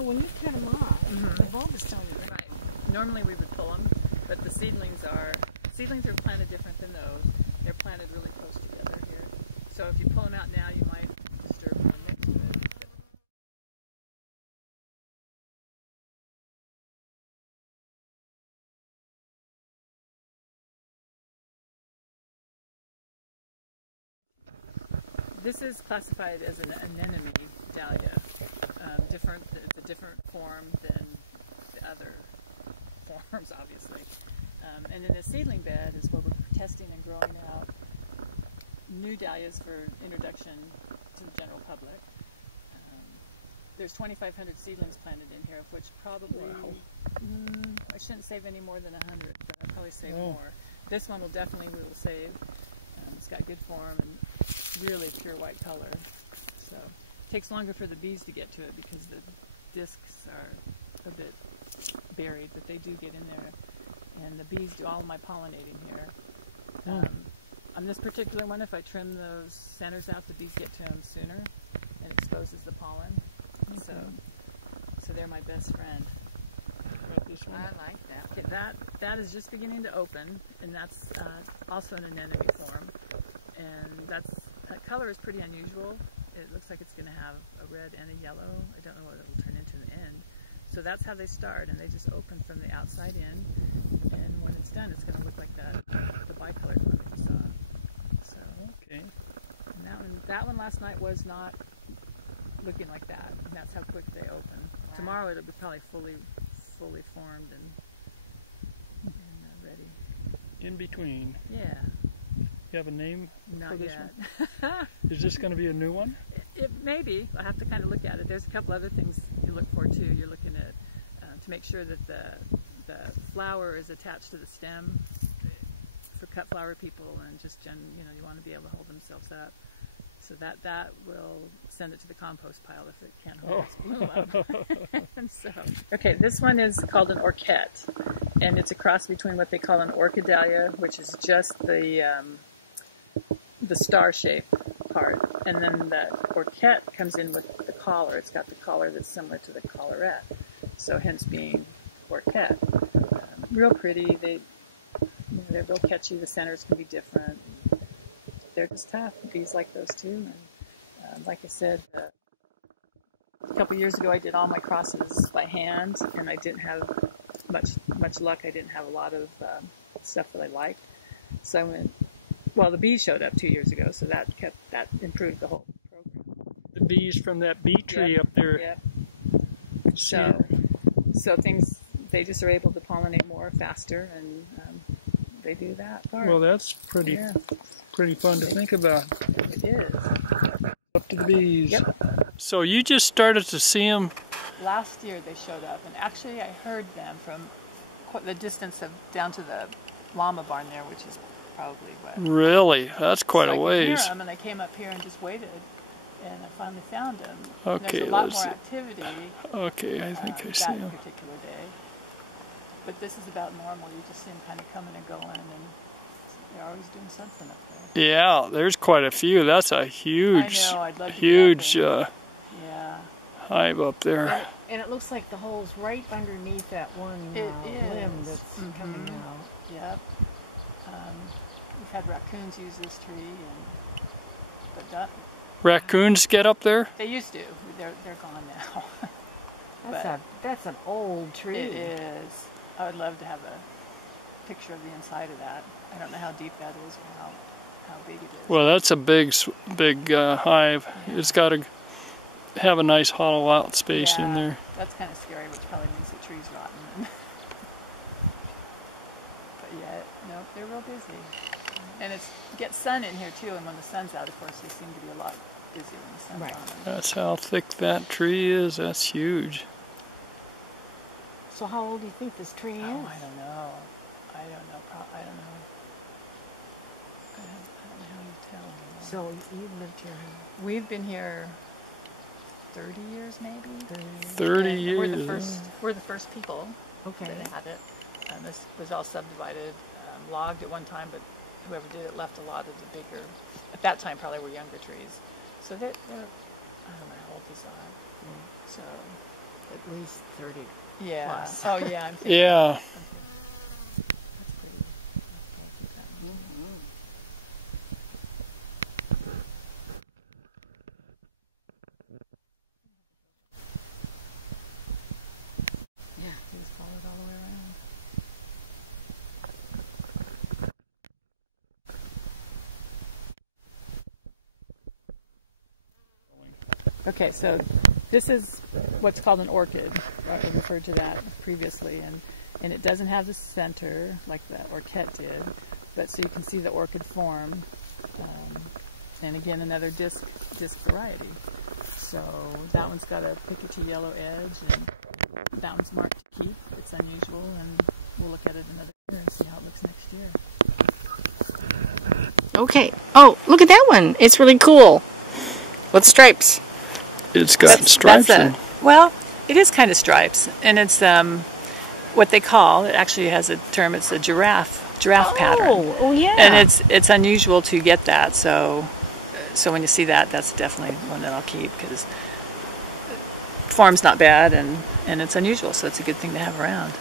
So when you cut them off, the bulb is still there. Right. Normally we would pull them, but the seedlings are planted different than those. They're planted really close together here. So if you pull them out now, you might disturb the next bit. This is classified as an anemone dahlia. It's a different form than the other forms, obviously. And in a seedling bed is where we're testing and growing out new dahlias for introduction to the general public. There's 2,500 seedlings planted in here, of which probably, I shouldn't save any more than 100, but I'll probably save more. This one we will save. It's got good form and really pure white color. So it takes longer for the bees to get to it because the discs are a bit buried, but they do get in there. And the bees do all my pollinating here. On this particular one, if I trim those centers out, the bees get to them sooner and exposes the pollen. So they're my best friend. I like that. Okay, that is just beginning to open, and that's also an anemone form. And that color is pretty unusual. It looks like it's going to have a red and a yellow. I don't know what it will turn into in the end. So that's how they start, and they just open from the outside in. And when it's done, it's going to look like the bicolored one that you saw. So, okay. And that one last night was not looking like that. And that's how quick they open. Wow. Tomorrow it'll be probably fully formed and ready. In between. Yeah. You have a name Not for this yet. one? Is this going to be a new one? It may be. I have to kind of look at it. There's a couple other things you look for too. You're looking at to make sure that the flower is attached to the stem for cut flower people, and just you want to be able to hold themselves up. So that will send it to the compost pile if it can't hold its bloom up. And so, okay, this one is called an Orquette, and it's a cross between what they call an orchid dahlia, which is just the star shape part, and then the Orquette comes in with the collar. It's got the collar that's similar to the collarette, so hence being Orquette. Real pretty. They're real catchy. The centers can be different. They're just tough. Bees like those too. And like I said, a couple years ago I did all my crosses by hand, and I didn't have much luck. I didn't have a lot of stuff that I liked. So I went. Well, the bees showed up 2 years ago, so that improved the whole program. The bees from that bee tree up there. Yep. So they just are able to pollinate more faster, and they do that part. Well, that's pretty fun to think about. It is. Up to the bees. Yep. So you just started to see them? Last year they showed up, and actually I heard them from the distance of down to the llama barn there, which is probably what. Really? That's quite a I could ways. hear them, and I came up here and just waited, and I finally found them. Okay, there's a lot more activity. Okay, I think I see them. That particular day. But this is about normal. You just see them kind of coming and going, and they're always doing something up there. Yeah, there's quite a few. That's a huge, I know, I'd love to huge yeah. hive up there. And it looks like the hole's right underneath that one limb that's coming out. Yep. We've had raccoons use this tree, but Raccoons get up there? they used to. They're gone now. That's an old tree. It is. I would love to have a picture of the inside of that. I don't know how deep that is or how big it is. Well, that's a big hive. Yeah. It's got to have a nice hollow out space in there. That's kind of scary, which probably means the tree's rotten. But yeah, no, they're real busy. And it gets sun in here too, and when the sun's out, of course, they seem to be a lot busier when the sun's on them. That's how thick that tree is. That's huge. So how old do you think this tree is? Oh, I don't know. I don't know how you tell. So you've lived here? We've been here 30 years, maybe. 30 years. We're the first people that had it. And this was all subdivided, logged at one time, but whoever did it left a lot of the bigger, at that time probably were younger trees. So they're I don't know how old these are. So at least 30 Yeah. plus. Oh yeah. I'm thinking. Yeah. Okay. That's pretty. I'll keep that one. Yeah. You just follow it all the way around. Okay, so this is what's called an orchid. I referred to that previously, and it doesn't have the center like the Orquette did, but so you can see the orchid form. And again, another disc variety. So that one's got a picketed yellow edge, and that one's marked to keep. It's unusual, and we'll look at it another year and see how it looks next year. Okay. Oh, look at that one. It's really cool. With stripes. It's got stripes. Well, it is kind of stripes, and it's what they call. It actually has a term. It's a giraffe pattern. Oh, yeah. And it's unusual to get that. So when you see that, that's definitely one that I'll keep because form's not bad and it's unusual. So it's a good thing to have around.